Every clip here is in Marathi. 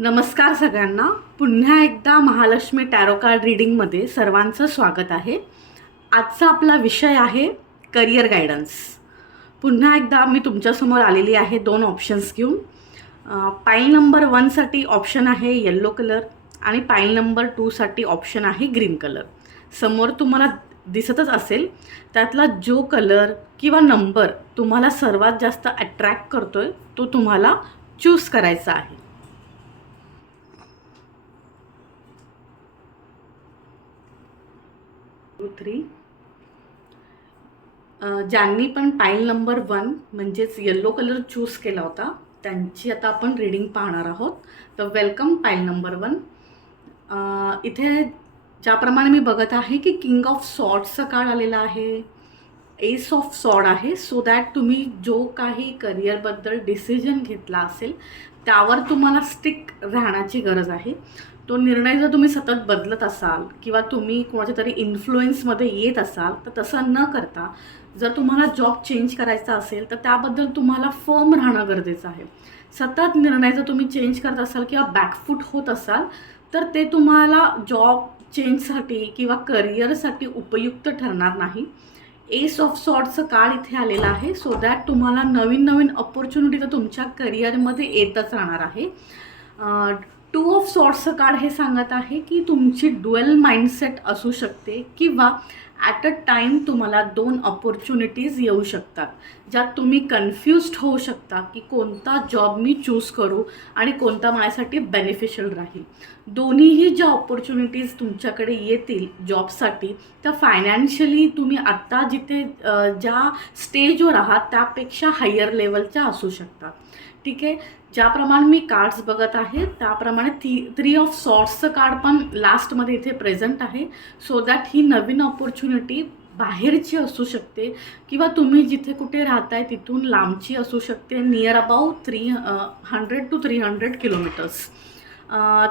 नमस्कार सगळ्यांना. पुन्हा एकदा महालक्ष्मी टॅरो कार्ड रीडिंगमध्ये सर्वांचं स्वागत आहे. आजचा आपला विषय आहे करिअर गायडन्स. पुन्हा एकदा मी तुमच्यासमोर आलेली आहे दोन ऑप्शन्स घेऊन. पाईल नंबर 1साठी ऑप्शन आहे येल्लो कलर आणि पाईल नंबर 2साठी ऑप्शन आहे ग्रीन कलर. समोर तुम्हाला दिसतच असेल, त्यातला जो कलर किंवा नंबर तुम्हाला सर्वात जास्त अट्रॅक्ट करतोय तो तुम्हाला चूज करायचा आहे. ज्यांनी पण पाईल नंबर 1 म्हणजेच येल्लो कलर चूज केला होता त्यांची आता आपण रीडिंग पाहणार आहोत. तर वेलकम पाईल नंबर 1. इथे ज्याप्रमाणे मी बघत आहे की किंग ऑफ सॉर्ड्सचा कार्ड आलेला आहे, एस ऑफ सॉर्ड आहे. सो दॅट तुम्ही जो काही करिअरबद्दल डिसिजन घेतला असेल त्यावर तुम्हाला स्टिक राहण्याची गरज आहे. तो निर्णय जर तुम्ही सतत बदलत असाल किंवा तुम्ही कोणाच्या तरी इन्फ्लुएन्समध्ये येत असाल तर तसं न करता जर तुम्हाला जॉब चेंज करायचा असेल तर त्याबद्दल तुम्हाला फर्म राहणं गरजेचं आहे. सतत निर्णय जर तुम्ही चेंज करत असाल किंवा बॅकफूट होत असाल तर ते तुम्हाला जॉब चेंजसाठी किंवा करिअरसाठी उपयुक्त ठरणार नाही. एस ऑफ सॉर्डचं कार्ड इथे आलेलं आहे. सो दॅट तुम्हाला नवीन नवीन अपॉर्च्युनिटी तर तुमच्या करिअरमध्ये येतच राहणार आहे. 2 ऑफ सॉर्ड्सचं कार्ड हे सांगत आहे की तुमची ड्युअल माइंडसेट असू शकते किंवा ॲट अ टाईम तुम्हाला 2 अपॉर्च्युनिटीज येऊ शकतात ज्यात तुम्ही कन्फ्युज्ड होऊ शकता की कोणता जॉब मी चूज करू आणि कोणता माझ्यासाठी बेनिफिशियल राहील. दोन्हीही ज्या अपॉर्च्युनिटीज तुमच्याकडे येतील जॉबसाठी त्या फायनान्शियली तुम्ही आत्ता जिथे ज्या स्टेजवर आहात त्यापेक्षा हायर लेवलच्या असू शकतात. ठीक आहे. ज्याप्रमाणे मी कार्ड्स बघत आहे त्याप्रमाणे 3 ऑफ सॉर्ड्सचं कार्ड पण लास्टमध्ये इथे प्रेझेंट आहे. So that he Naveen opportunity बाहेरची असू शकते किंवा तुम्ही जिथे कुठे राहताय तिथून लांबची असू शकते. Near about 100 to 300 kilometres.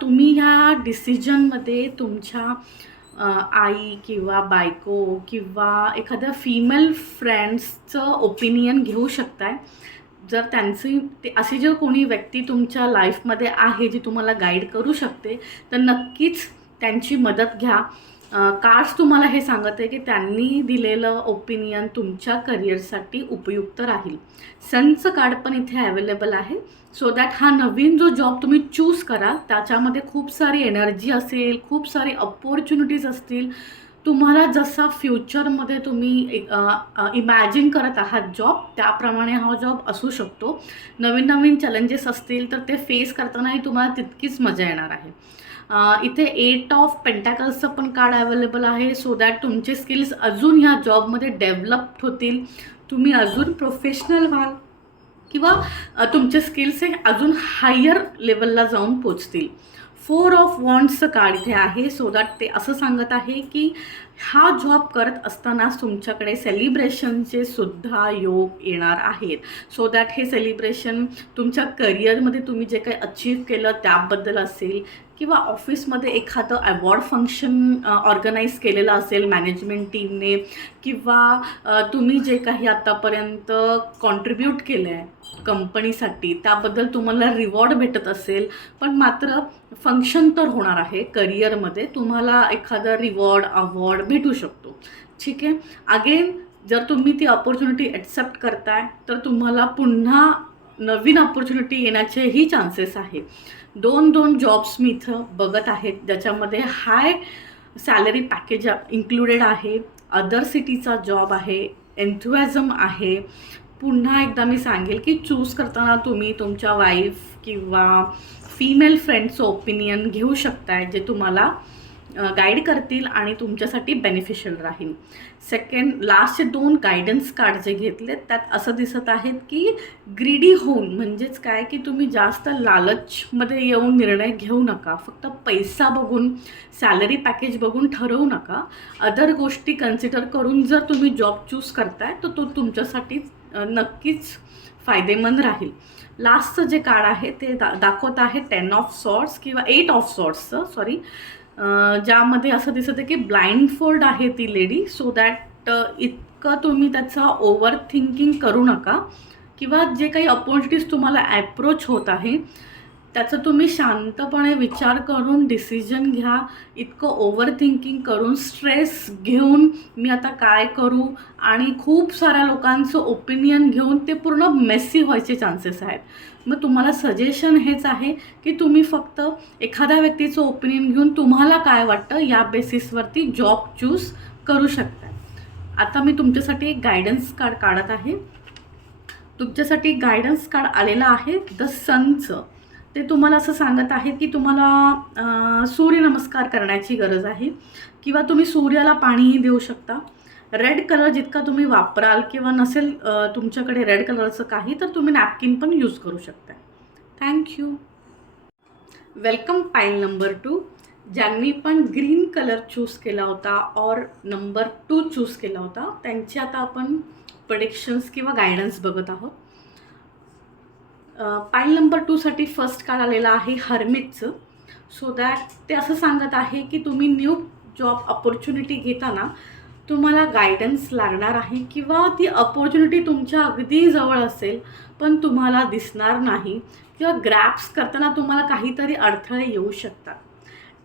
तुम्ही ह्या डिसिजनमध्ये तुमच्या आई किंवा बायको किंवा एखाद्या फिमेल फ्रेंड्सचं ओपिनियन घेऊ शकताय. जर त्यांची ते अशी जर कोणी व्यक्ती तुमच्या लाईफमध्ये आहे जी तुम्हाला गाईड करू शकते तर नक्कीच त्यांची मदत घ्या. कार्ड्स तुम्हाला हे सांगत आहे की त्यांनी दिलेलं ओपिनियन तुमच्या करिअरसाठी उपयुक्त राहील. सनचं कार्ड पण इथे अवेलेबल आहे. सो दॅट हा नवीन जो जॉब तुम्ही चूज कराल त्याच्यामध्ये खूप सारी एनर्जी असेल, खूप सारी अपॉर्च्युनिटीज असतील. तुम्हाला जसा फ्युचरमध्ये तुम्ही इमॅजिन करत आहात जॉब त्याप्रमाणे हा जॉब असू शकतो. नवीन नवीन चॅलेंजेस असतील तर ते फेस करतानाही तुम्हाला तितकीच मजा येणार आहे. इथे 8 ऑफ पेंटॅकल्सचं पण कार्ड अवेलेबल आहे. सो दॅट तुमचे स्किल्स अजून ह्या जॉबमध्ये डेव्हलप होतील, तुम्ही अजून प्रोफेशनल व्हाल किंवा तुमचे स्किल्स हे अजून हायर लेवलला जाऊन पोचतील. 4 ऑफ वॉन्ड्सचं कार्ड इथे आहे. सो दॅट ते असं सांगत आहे की हा जॉब करत असतानाच तुमच्याकडे सेलिब्रेशनचे सुद्धा योग येणार आहेत. सो दॅट हे सेलिब्रेशन तुमच्या करिअरमध्ये तुम्ही जे काही अचीव केलं त्याबद्दल असेल किंवा ऑफिसमध्ये एखादं अवॉर्ड फंक्शन ऑर्गनाईज केलेलं असेल मॅनेजमेंट टीमने किंवा तुम्ही जे काही आत्तापर्यंत कॉन्ट्रीब्यूट केलं आहे कंपनीसाठी त्याबद्दल तुम्हाला रिवॉर्ड भेटत असेल. पण मात्र फंक्शन तर होणार आहे करिअरमध्ये, तुम्हाला एखादा रिवॉर्ड अवॉर्ड भेटू शकतो. ठीक आहे. अगेन जर तुम्ही ती अपॉर्च्युनिटी ॲक्सेप्ट करताय तर तुम्हाला पुन्हा नवीन अपॉर्च्युनिटी येण्याचेही चान्सेस आहे. 2 जॉब्स मी इथं बघत आहेत ज्याच्यामध्ये हाय सॅलरी पॅकेज इन्क्लुडेड आहे. अदर सिटीचा जॉब आहे, एन्थुॲझम आहे. पुन्हा एकदा मी सांगेल की चूज करताना तुम्ही तुमच्या वाईफ किंवा फिमेल फ्रेंडचं ओपिनियन घेऊ शकताय जे तुम्हाला गाईड करतील आणि तुमच्यासाठी बेनिफिशियल राहील. सेकंड लास्टचे 2 गायडन्स कार्ड जे घेतले त्यात असं दिसत आहेत की ग्रीडी होऊन म्हणजेच काय की तुम्ही जास्त लालचमध्ये येऊन निर्णय घेऊ नका. फक्त पैसा बघून सॅलरी पॅकेज बघून ठरवू नका. अदर गोष्टी कन्सिडर करून जर तुम्ही जॉब चूज करताय तर तो तुमच्यासाठी नक्कीच फायदेमंद राहील. लास्टचं जे कार्ड आहे ते दाखवत आहे 10 ऑफ सॉर्ड्स किंवा 8 ऑफ सॉर्ड्सचं सॉरी, ज्यामध्ये असं दिसत आहे की ब्लाइंड फोल्ड आहे ती लेडी. सो दॅट इतकं तुम्ही त्याचा ओव्हर थिंकिंग करू नका किंवा जे काही अपॉर्च्युनिटीज तुम्हाला ॲप्रोच होत आहे त्याचं तुम्ही शांतपणे विचार करून डिसिजन घ्या. इतकं ओव्हर थिंकिंग करून, स्ट्रेस घेऊन मी आता काय करू आणि खूप साऱ्या लोकांचं ओपिनियन घेऊन ते पूर्ण मेसी व्हायचे चान्सेस आहेत. मग तुम्हाला सजेशन हेच आहे की तुम्ही फक्त एखाद्या व्यक्तीचं ओपिनियन घेऊन तुम्हाला काय वाटतं या बेसिसवरती जॉब चूज करू शकता. आता मी तुमच्यासाठी एक गायडन्स कार्ड काढत आहे. तुमच्यासाठी गायडन्स कार्ड आलेलं आहे द सनचं. ते तुम्हाला असं सांगत आहे की तुम्हाला सूर्यनमस्कार करण्याची गरज आहे किंवा तुम्ही सूर्याला पाणीही देऊ शकता. रेड कलर जितका तुम्ही वापराल किंवा नसेल तुमच्याकडे रेड कलरचं काही तर तुम्ही नॅपकिन पण यूज करू शकता. थँक्यू. वेलकम पाईल नंबर 2. ज्यांनी पण ग्रीन कलर चूज केला होता और नंबर 2 चूज केला होता त्यांची आता आपण प्रेडिक्शन्स किंवा गायडन्स बघत आहोत. पाईल नंबर 2 साठी फर्स्ट कार्ड आलेला आहे हर्मिटचं. सो दॅट ते असं सांगत आहे की तुम्ही न्यू जॉब अपॉर्च्युनिटी घेताना तुम्हाला गायडन्स लागणार आहे किंवा ती अपॉर्च्युनिटी तुमच्या अगदी जवळ असेल पण तुम्हाला दिसणार नाही किंवा ग्रॅप्स करताना तुम्हाला काहीतरी अडथळे येऊ शकतात.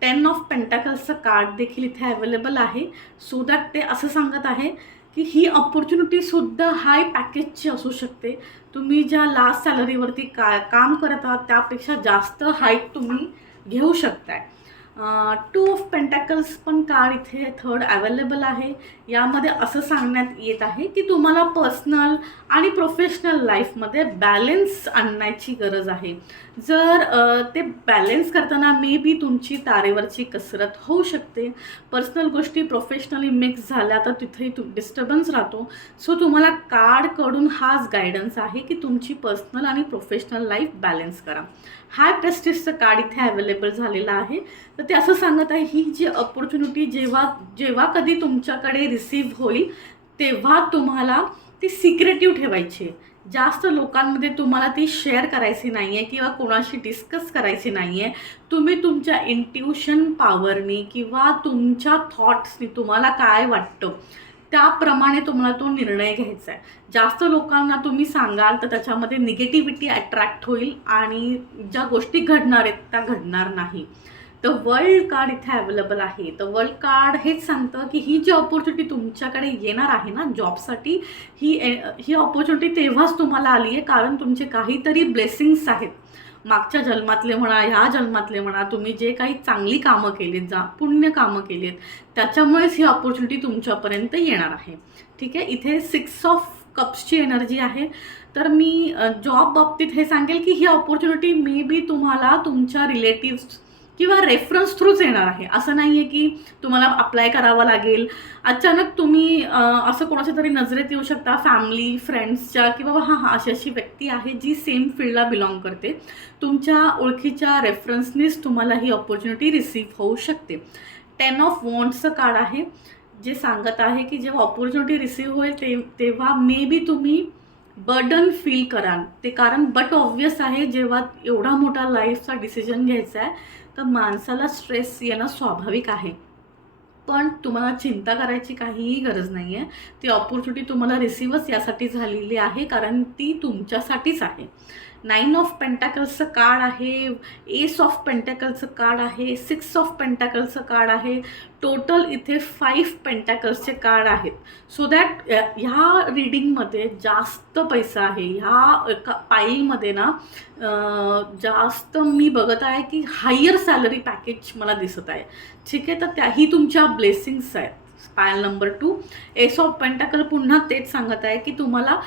10 ऑफ पेंटाकल्सचं कार्ड देखील इथे अवेलेबल आहे. सो दॅट ते असं सांगत आहे की ही अपॉर्च्युनिटीसुद्धा हाय पॅकेजची असू शकते. तुम्ही ज्या लास्ट सॅलरीवरती काम करत आहात त्यापेक्षा जास्त हाईक तुम्ही घेऊ शकताय. 2 ऑफ पेंटॅकल्स पण कार्ड इथे थर्ड अवेलेबल आहे. यामध्ये असं सांगण्यात येत आहे की तुम्हाला पर्सनल आणि प्रोफेशनल लाईफमध्ये बॅलेन्स आणण्याची गरज आहे. जर ते बॅलेन्स करताना मे बी तुमची तारेवरची कसरत होऊ शकते. पर्सनल गोष्टी प्रोफेशनली मिक्स झाल्या तर तिथेही डिस्टर्बन्स राहतो. सो तुम्हाला कार्डकडून हाच गायडन्स आहे की तुमची पर्सनल आणि प्रोफेशनल लाईफ बॅलेन्स करा. हाय प्रेस्टिजचं कार्ड इथे अवेलेबल झालेलं आहे. तर ते असं सांगत आहे ही जी अपॉर्च्युनिटी जेव्हा कधी तुमच्याकडे रिसीव्ह होईल तेव्हा तुम्हाला ती सिक्रेटिव्ह ठेवायची आहे. जास्त लोकांमध्ये तुम्हाला ती शेअर करायची नाही आहे किंवा कोणाशी डिस्कस करायची नाही आहे. तुम्ही तुमच्या इंट्युशन पॉवरनी किंवा तुमच्या थॉट्सनी तुम्हाला काय वाटतं त्याप्रमाणे तुम्हाला तो निर्णय घ्यायचा आहे. जास्त लोकांना तुम्ही सांगाल तर त्याच्यामध्ये निगेटिव्हिटी अट्रॅक्ट होईल आणि ज्या गोष्टी घडणार आहेत त्या घडणार नाही. द वर्ल्ड कार्ड इथे अवेलेबल आहे. द वर्ल्ड कार्ड हेच सांगतं की ही जी अपॉर्च्युनिटी तुमच्याकडे येणार आहे ना जॉबसाठी ही अपॉर्च्युनिटी तेव्हाच तुम्हाला आली आहे कारण तुमचे काहीतरी ब्लेसिंग्स आहेत. मागच्या जन्मातले म्हणा ह्या जन्मातले म्हणा तुम्ही जे काही चांगली कामं केलीत पुण्य कामं केलीत त्याच्यामुळेच ही अपॉर्च्युनिटी तुमच्यापर्यंत येणार आहे. ठीक आहे. इथे 6 ऑफ कप्सची एनर्जी आहे. तर मी जॉब बाबतीत हे सांगेल की ही अपॉर्च्युनिटी मे बी तुम्हाला तुमच्या रिलेटिव्स किंवा रेफरन्स थ्रूच येणार आहे. असं नाही आहे की तुम्हाला अप्लाय करावं लागेल. अचानक तुम्ही असं कोणाच्या तरी नजरेत येऊ शकता फॅमिली फ्रेंड्सच्या की बाबा हां अशी अशी व्यक्ती आहे जी सेम फील्डला बिलॉंग करते. तुमच्या ओळखीच्या रेफरन्सनीच तुम्हाला ही अपॉर्च्युनिटी रिसीव्ह होऊ शकते. 10 ऑफ वॉन्ड्सचं कार्ड आहे जे सांगत आहे की जेव्हा अपॉर्च्युनिटी रिसीव्ह होईल तेव्हा मे बी तुम्ही बर्डन फील कराल. ते कारण बट ऑब्वियस आहे जेव्हा एवढा मोठा लाईफचा डिसिजन घ्यायचा आहे तर माणसाला स्ट्रेस येणं स्वाभाविक आहे. पण तुम्हाला चिंता करायची काहीही गरज नाही आहे. ती अपॉर्च्युनिटी तुम्हाला रिसीव्हच यासाठी झालेली आहे कारण ती तुमच्यासाठीच आहे. 9 ऑफ पेंटॅकल्सचं कार्ड आहे. एस ऑफ पेंटॅकल्सचं कार्ड आहे. 6 ऑफ पेंटॅकल्सचं कार्ड आहे. टोटल इथे 5 पेंटॅकल्सचे कार्ड आहेत. सो दॅट ह्या रीडिंगमध्ये जास्त पैसा आहे. ह्या पाईलमध्ये ना जास्त मी बघत आहे की हायर सॅलरी पॅकेज मला दिसत आहे. ठीक आहे. तर त्याही तुमच्या ब्लेसिंग्स आहेत. Pile number 2 S of pentacle पुन्हा तेच सांगत आहे की तुम्हाला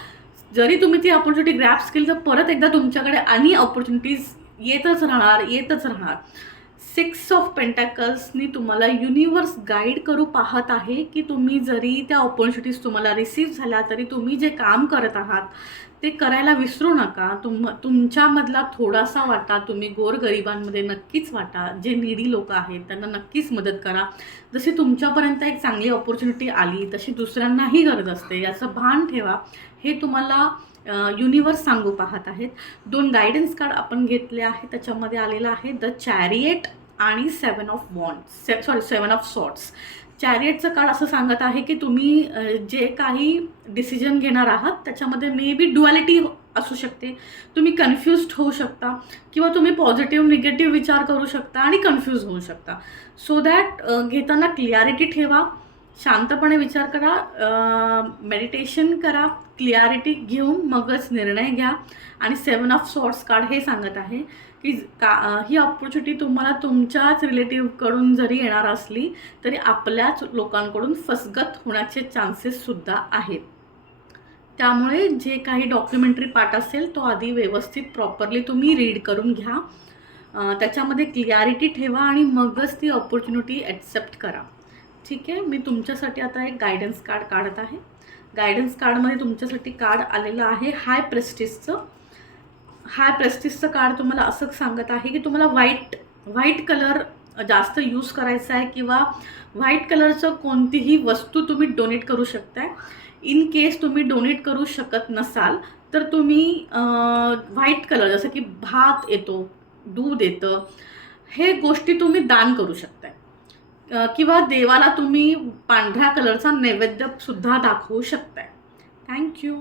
जरी तुम्ही ती अपॉर्च्युनिटी ग्रॅप्स केली तर परत एकदा तुमच्याकडे आणि अपॉर्च्युनिटीज येतच राहणार. 6 ऑफ पेंटॅकल्सनी तुम्हाला युनिवर्स गाईड करू पाहत आहे की तुम्ही जरी त्या अपॉर्च्युनिटीज तुम्हाला रिसीव्ह झाल्या तरी तुम्ही जे काम करत आहात ते करायला विसरू नका. तुमच्यामधला थोडासा वाटा तुम्ही गोरगरिबांमध्ये नक्कीच वाटा. जे नीडी लोक आहेत त्यांना नक्कीच मदत करा. जशी तुमच्यापर्यंत एक चांगली अपॉर्च्युनिटी आली तशी दुसऱ्यांनाही गरज असते याचं भान ठेवा. हे तुम्हाला युनिवर्स सांगू पाहत आहेत. 2 गायडन्स कार्ड आपण घेतले आहे. त्याच्यामध्ये आलेलं आहे द चॅरिएट आणि 7 ऑफ सॉर्ट्स. चॅरिएटचं कार्ड असं सांगत आहे की तुम्ही जे काही डिसिजन घेणार आहात त्याच्यामध्ये मे बी ड्युअलिटी असू शकते, तुम्ही कन्फ्यूज्ड होऊ शकता किंवा तुम्ही पॉझिटिव्ह निगेटिव्ह विचार करू शकता आणि कन्फ्यूज होऊ शकता. सो दॅट घेताना क्लिअरिटी ठेवा, शांतपणे विचार करा, मेडिटेशन करा, क्लिअरिटी घेऊन मगच निर्णय घ्या. आणि 7 ऑफ सॉर्ड्स कार्ड हे सांगत आहे की ही ऑपॉर्च्युनिटी तुम्हाला तुमच्याच रिलेटिव्हकडून जरी येणार असली तरी आपल्याच लोकांकडून फसगत होण्याचे चान्सेससुद्धा आहेत. त्यामुळे जे काही डॉक्युमेंटरी पार्ट असेल तो आधी व्यवस्थित प्रॉपरली तुम्ही रीड करून घ्या, त्याच्यामध्ये क्लिअरिटी ठेवा आणि मगच ती ऑपॉर्च्युनिटी ॲक्सेप्ट करा. ठीक आहे. मी तुमच्यासाठी आता एक गायडन्स कार्ड काढत आहे. गायडन्स कार्डमध्ये तुमच्यासाठी कार्ड आलेलं आहे हाय प्रेस्टिजचं. हाय प्रेस्टिजचं कार्ड तुम्हाला असं सांगत आहे की तुम्हाला व्हाईट कलर जास्त यूज करायचा आहे किंवा व्हाईट कलरचं कोणतीही वस्तू तुम्ही डोनेट करू शकताय. इन केस तुम्ही डोनेट करू शकत नसाल तर तुम्ही व्हाईट कलर जसं की भात येतो, दूध येतं, हे गोष्टी तुम्ही दान करू शकताय. किंवा देवाला तुम्ही पांढऱ्या कलरचा नैवेद्यसुद्धा दाखवू शकताय. थँक्यू.